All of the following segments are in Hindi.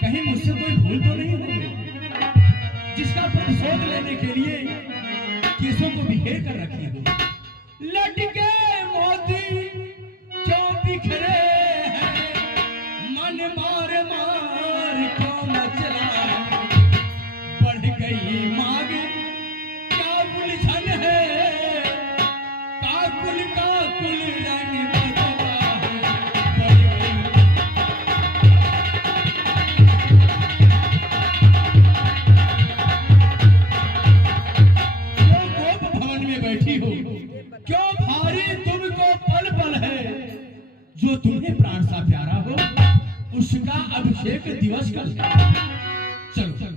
कहीं मुझसे कोई भूल तो नहीं हो गई जिसका प्रतिशोध लेने के लिए केसों को बिखेर कर रखी हो। लटके मोती क्यों बिखरे हैं, मन मार मार क्यों मचला, बढ़ गई मांग क्या उलझन है, काकुल काकुल रंग बदला है, बढ़ गई। बैठी हो क्यों भारी तुमको पल पल है, जो तुम्हें प्राण सा प्यारा हो उसका अभिषेक दिवस कल है। चलो चलो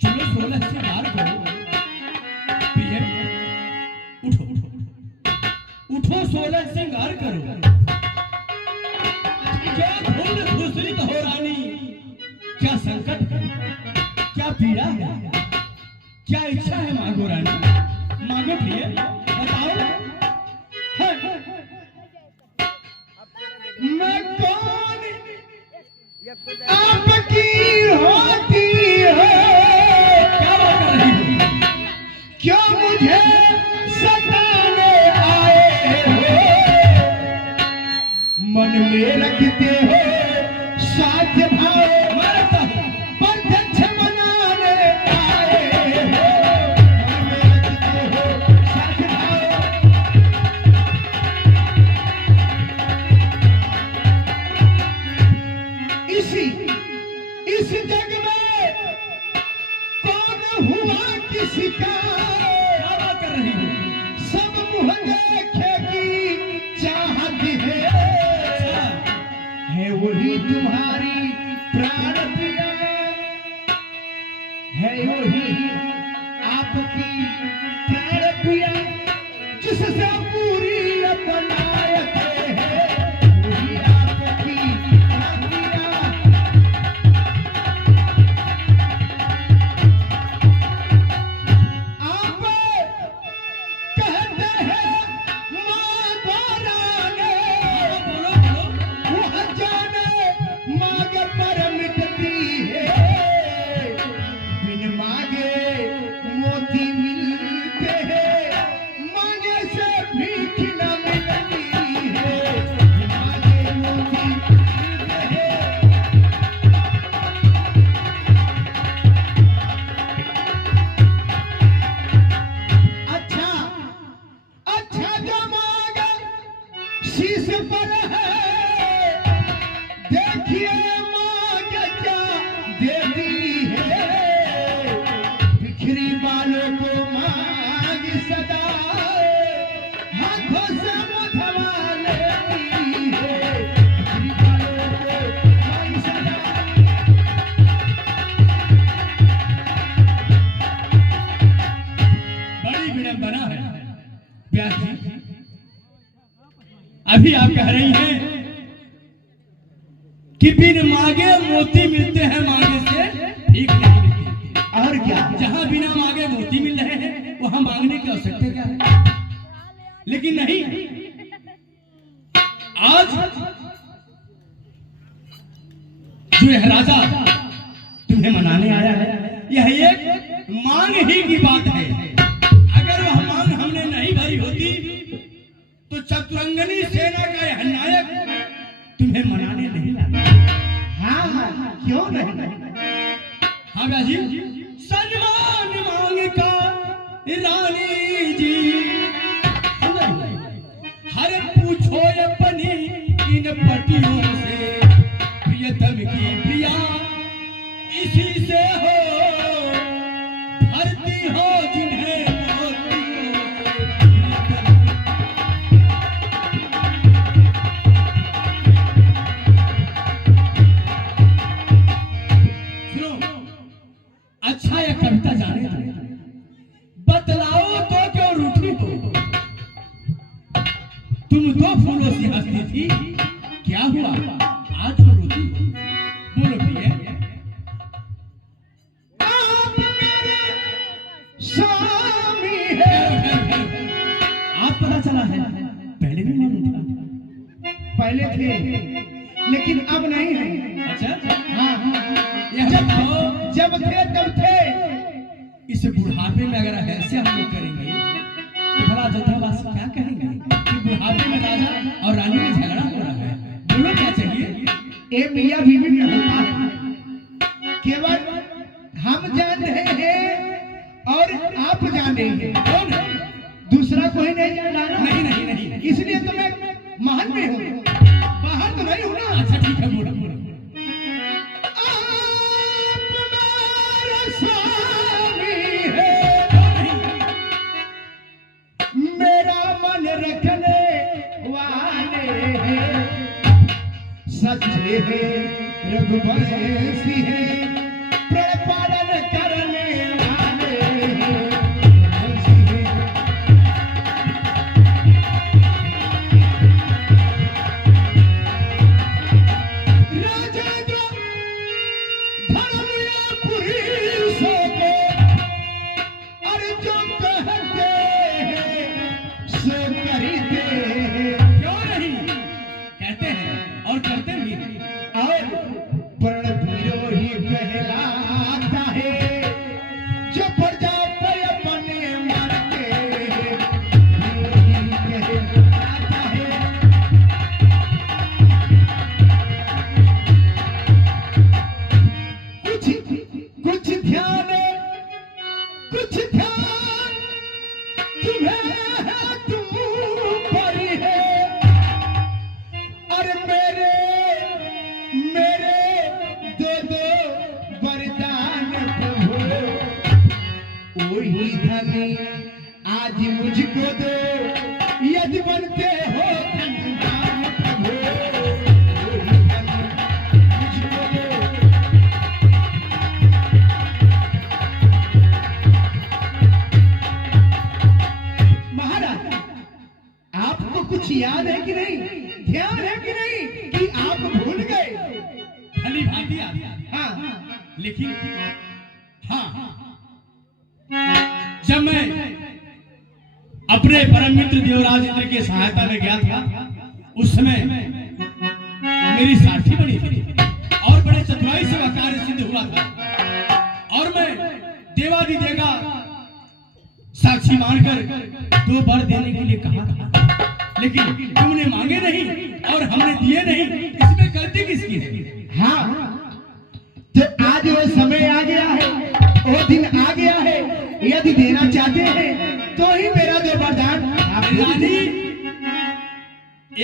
चलो 16 से बार करो प्रिय, उठो उठो उठो 16 श्रृंगार करो। क्या धूल धूसरित हो रानी, क्या संकट है, क्या पीड़ा है, क्या इच्छा है मांगो रानी, मांगो प्रिय, बताओ। मैं कौन आपकी होती है, क्या बात कर रही हो, क्यों मुझे सताने आए हो, मन में रखते हो साथ भाव, मरता हूं प्रत्यक्ष मनाने आए हो, इस जग में कौन हुआ किसी का, क्या बात कर रही हो, सब मुँह देखे की चाहत है वही तुम्हारी प्राण प्रिया, है वही आपकी प्राण प्रिया, जिससे पूरी अपनायत है, वही आपकी प्राण प्रिया। शीश पर है देखिए मांग क्या देती है, बिखरी बालों को मांग सदा हाथों से मथवा लेती है, बिखरी बालों को मांग सदा। बड़ी विडंबना है व्यास जी, अभी आप कह रही हैं कि बिन मांगे मोती मिलते हैं, मांगे से भीख नहीं मिलती, और क्या, जहां बिना मांगे मोती मिल रहे हैं वहां मांगने की आवश्यकता क्या है। लेकिन नहीं, आज जो यह राजा तुम्हें मनाने आया है, यह एक मांग ही की बात है। अगर वह मांग हमने नहीं भरी होती तो चतुरंगनी सेना का यह नायक तुम्हें मनाने नहीं लाता। हाँ हाँ क्यों नहीं, हाँ बाजी, सन्मान मांग का रानी जी, हर पूछो अपनी इन पटियों से, प्रियतम की प्रिया इसी से हो, भरती हो जिन्हें कविता जाने बतलाओ तो क्यों रूठी हो, तुम दो फूलों से हंसती थी, क्या हुआ आज जो रोती हो? बोलो प्रिय। आप मेरे स्वामी है। आज पता चला है, पहले भी नहीं था। पहले थे लेकिन अब नहीं है। अच्छा हाँ, यह बताओ, जब थे तब थे। इस बुढ़ापे में अगर ऐसे हम लोग करेंगे तो भला अयोध्यावासी क्या कहेंगे कि बुढ़ापे में राजा और रानी में झगड़ा हो रहा है? बोलो क्या चाहिए? ये मियाँ बीवी में होता है, केवल हम जान रहे हैं और आप जान रहे हैं, कौन? दूसरा कोई नहीं जान रहा। नहीं नहीं नहीं। इसलिए तो मैं महल में हूँ, बाहर तो नहीं हूँ ना। अच्छा ठीक है, बोलो बोलो। आप मेरे स्वामी है, मेरा मन रखने वाले हैं, सच्चे हैं रघुवंशी हैं, प्रण पालन करने वाले हैं, रघुवंशी हैं। राजेंद्र धर्म या पुरुषों को अरे जो कहते हैं सो करते हैं। क्यों नहीं? कहते हैं और करते भी हैं। और प्रण विरोही कहलाता है, जो प्रजा पे अपने मरते हैं, विरोही कहलाता है। कुछ ध्यान तुम्हें है, तुम पर है। अरे मेरे दो वरदान प्रभु, वही धन आज मुझको दो, यदि बनते हो धनवान प्रभु, वही धन मुझको दो। महाराज, आपको कुछ याद है कि नहीं, ध्यान है कि नहीं, कि आप भूल गए? भली भांति याद है। हाँ, लेकिन हाँ, जब मैं अपने परम मित्र देवराज इंद्र की सहायता में गया था, उस समय मेरी साथी बनी थी और बड़े चतुराई से वह कार्य सिद्ध हुआ था। और मैं देवाधिदेगा साक्षी मानकर 2 वर देने के लिए कहा था, लेकिन तुमने मांगे नहीं और हमने दिए नहीं। इसमें गलती किसकी है? हाँ, तो आज वो समय आ गया है, वो दिन आ गया है, यदि देना चाहते हैं तो ही मेरा 2 वरदान आप दे रानी दीजिए।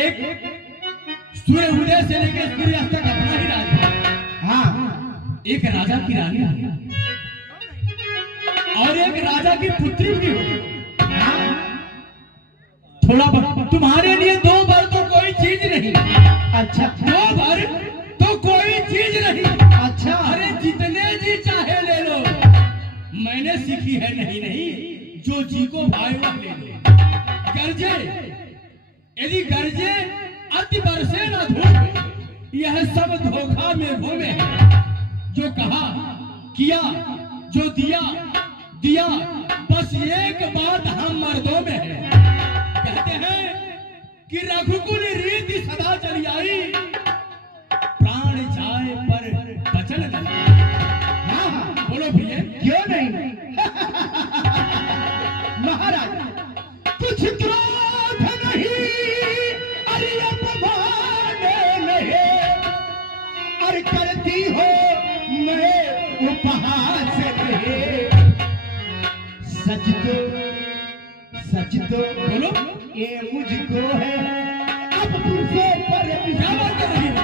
एक सूर्य उदय से लेकर सूर्यास्त तक अपना ही राज है। हाँ, एक राजा की रानी है और एक राजा की पुत्री भी हो। हाँ, थोड़ा तुम्हारे लिए 2 वर तो कोई चीज नहीं। अच्छा 2 वर तो कोई चीज नहीं। अच्छा। अरे जितने जी चाहे ले लो। मैंने सीखी है नहीं, जो जी को भाई वह ले लो। गर्जे यदि गर्जे अति बरसे न धूप, यह सब धोखा में घूमे है। जो कहा किया, जो दिया, बस एक बात हम मर्दों में है। कहते हैं कि रघुकुल रीति सदा चली आई, प्राण जाए पर बचन न जाए। हाँ, बोलो भैया, क्यों नहीं? महाराज, कुछ क्रोध नहीं, अरे अपमान नहीं, अरे करती हो मैं उपहास नहीं। सच तो बोलो ये मुझको है, अब तुमसे पर क्या बात कर रही हो?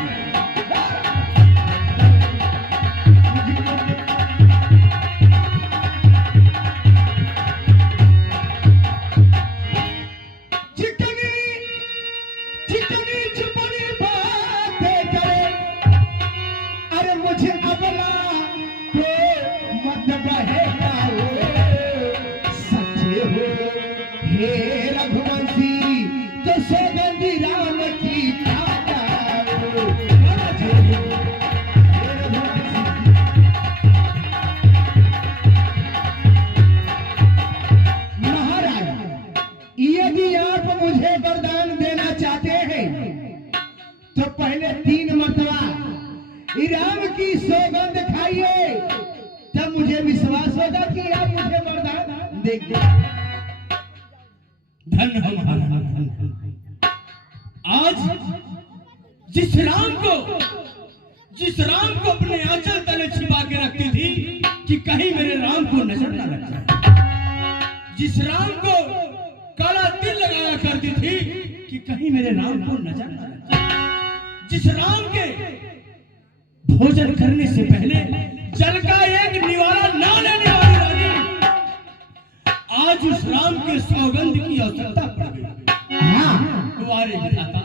चिकनी चुपड़ी बातें करे, अरे मुझे अबला को मत बहकाओ। सच्चे हो हे रघुवंशी, तो सौगंधी राम की पाओ। श्री राम की सौगंध खाइए, तब मुझे विश्वास होगा कि आप मुझे वरदान देंगे। धन हो महाराज, धन। आज जिस राम को अपने आंचल तले छिपा के रखती थी कि कहीं मेरे राम को नजर न लग जाए, जिस राम को काला तिल लगाया करती थी कि कहीं मेरे राम को नजर न लग जाए, जिस राम के भोजन करने से पहले जल का एक निवाला ना लेने वाली रानी, आज उस राम के सौगंध की आवश्यकता पड़ गई। हाँ, तुम्हारे विधाता,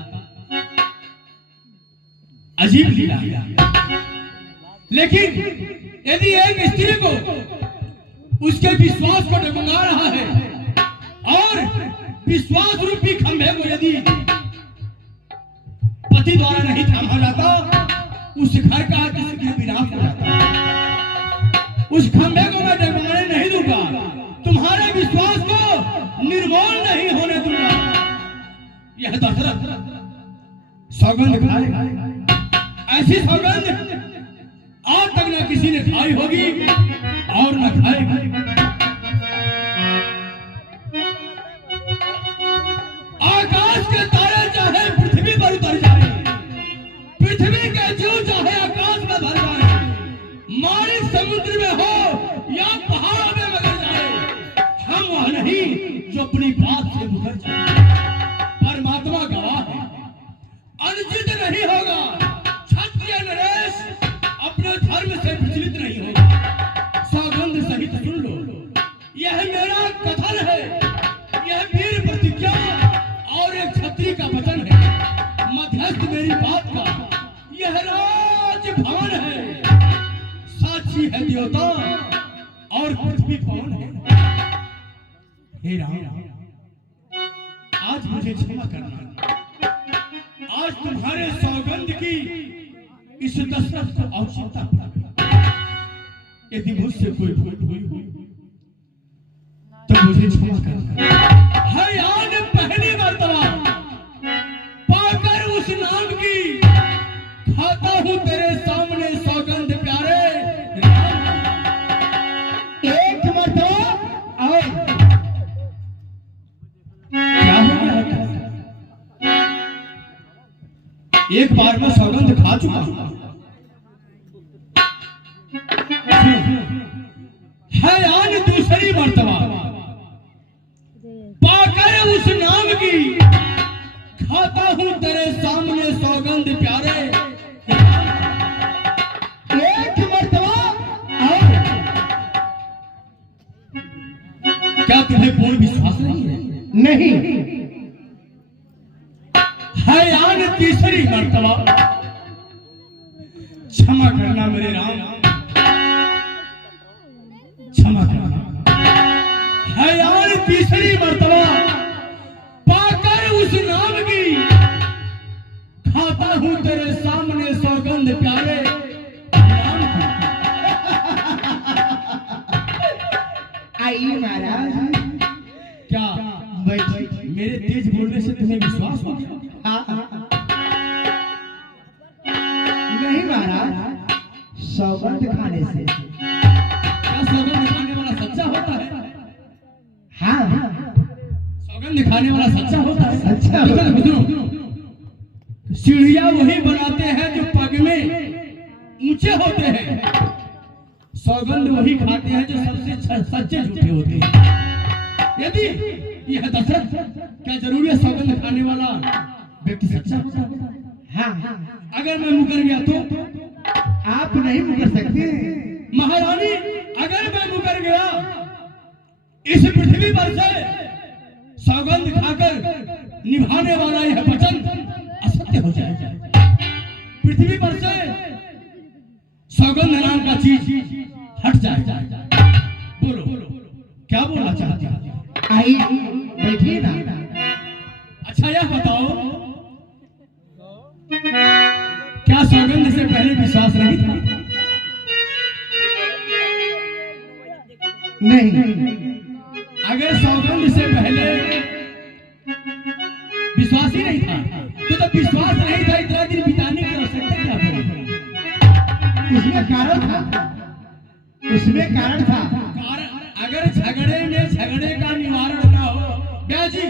अजीब लीला। लेकिन यदि एक स्त्री को उसके विश्वास को डगमगा रहा है और विश्वास रूपी खंभे को यदि पति द्वारा नहीं थामा जाता, उस घर का किसी विनाश हो जाता। उस खंभे को मैं डगमगाने नहीं दूंगा, तुम्हारे विश्वास को निर्मूल नहीं होने दूंगा। यह दशरथ सौगंध खाए, ऐसी सौगंध आज तक न किसी ने खाई होगी और न खाएगी। आकाश के तारे चाहे पृथ्वी पर उतर जाए, पृथ्वी के जीव चाहे आकाश में भर जाए, मालिक समुद्र में हो या पहाड़ में मगर जाए, हम वह नहीं जो अपनी बात से मुकर जाए। परमात्मा गवाह है, अनुचित नहीं होगा, क्षत्रिय नरेश अपने धर्म से विचलित नहीं होगा। सौगंध सहित सुन लो, यह मेरा कथन है, यह वीर प्रतिज्ञा और एक क्षत्रिय का वचन है। मध्यस्थ मेरी बात का यह राजभवन है, साक्षी है देवता और पृथ्वी पवन है। हे राम, आज मुझे क्षमा करना, आज तुम्हारे सौगंध की इस दशरथ को आवश्यकता पड़ी। यदि मुझसे कोई भूल हुई तो मुझे क्षमा करना। है आज पहली मर्तबा पाकर उस नाम की खाता हूं तेरे सामने सौगंध प्यारे राम। एक मर्तबा और क्या हो गया? एक बार मैं सौगंध खा चुका हूं, है आज दूसरी मर्तबा पाकर उस नाम की खाता हूं तेरे सामने सौगंध प्यारे। एक मर्तबा और क्या तुम्हें पूर्ण विश्वास नहीं है? नहीं, है आज तीसरी मर्तबा, क्षमा करना मेरे राम, क्षमा करना। है आज तीसरी मर्तबा पाकर उस नाम की खाता हूं तेरे सामने सौगंध प्यारे राम की। आइए महाराज, क्या मेरे तेज बोलने से तुम्हें विश्वास हो गया? नहीं महाराज, सौगंध खाने से। क्या सौगंध खाने वाला सच्चा होता है? हाँ, सौगंध खाने वाला सच्चा होता है। सच्चा होता है। सुनो, सीढ़ियां वही बनाते हैं जो पग में ऊंचे होते हैं, सौगंध वही खाते हैं जो सबसे सच्चे झूठे होते हैं। यदि यह दशरथ, क्या जरूरी है सौगंध खाने वाला व्यक्ति सच्चा होता है? हाँ, अगर मैं मुकर गया तो आप नहीं मुकर सकते महारानी, अगर मैं मुकर गया इस पृथ्वी पर से सौगंध खाकर निभाने वाला यह वचन असत्य हो जाएगा। पृथ्वी पर से सौगंध नाम का चीज हट जाएगा। बोलो क्या बोलना चाहती हो? आइए बैठिए ना। अच्छा यह बताओ, क्या सौगंध से पहले विश्वास नहीं था? नहीं, अगर सौगंध से पहले विश्वास ही नहीं था तो जब विश्वास नहीं था इतना दिन बिताने की आवश्यकता क्या पड़ी? उसमें कारण था। अगर झगड़े का निवारण ना हो ब्याजी,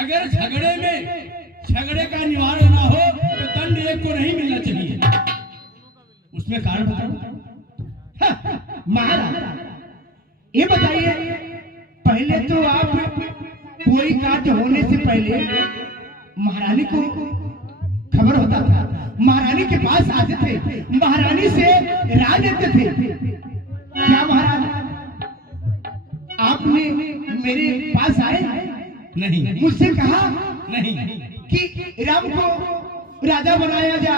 अगर झगड़े का निवारण ना हो तो दंड एक को नहीं मिलना चाहिए। उसमें कारण बताओ। हाँ, महाराज ये बताइए, पहले तो आप कोई कार्य होने से पहले महारानी को खबर होता था, महारानी के पास आते थे, महारानी से राय लेते थे। क्या महाराज आपने मेरे पास आए, नहीं, मुझसे कहा नहीं कि राम को राजा बनाया जा?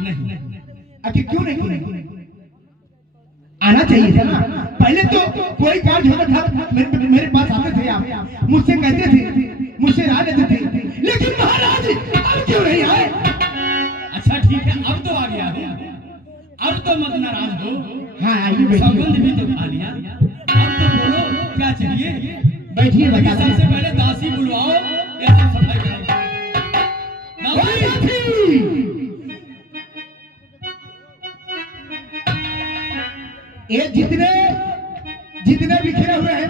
नहीं, आखिर क्यों नहीं? आना चाहिए था ना। पहले तो कोई कार्य होता था, मेरे पास आते थे, आप मुझसे कहते थे, मुझसे राय लेते थे, लेकिन महाराज अब क्यों नहीं आए? अच्छा ठीक है, अब तो आ गया हो, अब तो मत नाराज हो। हाँ आइए, सौगंध भी तो खा लिया, अब तो बोलो क्या चाहिए। बैठिए, लेकिन बता सबसे पहले दासी बुलवाओ, या सब सफाई कराओ। दासी, ये जितने बिखरे हुए हैं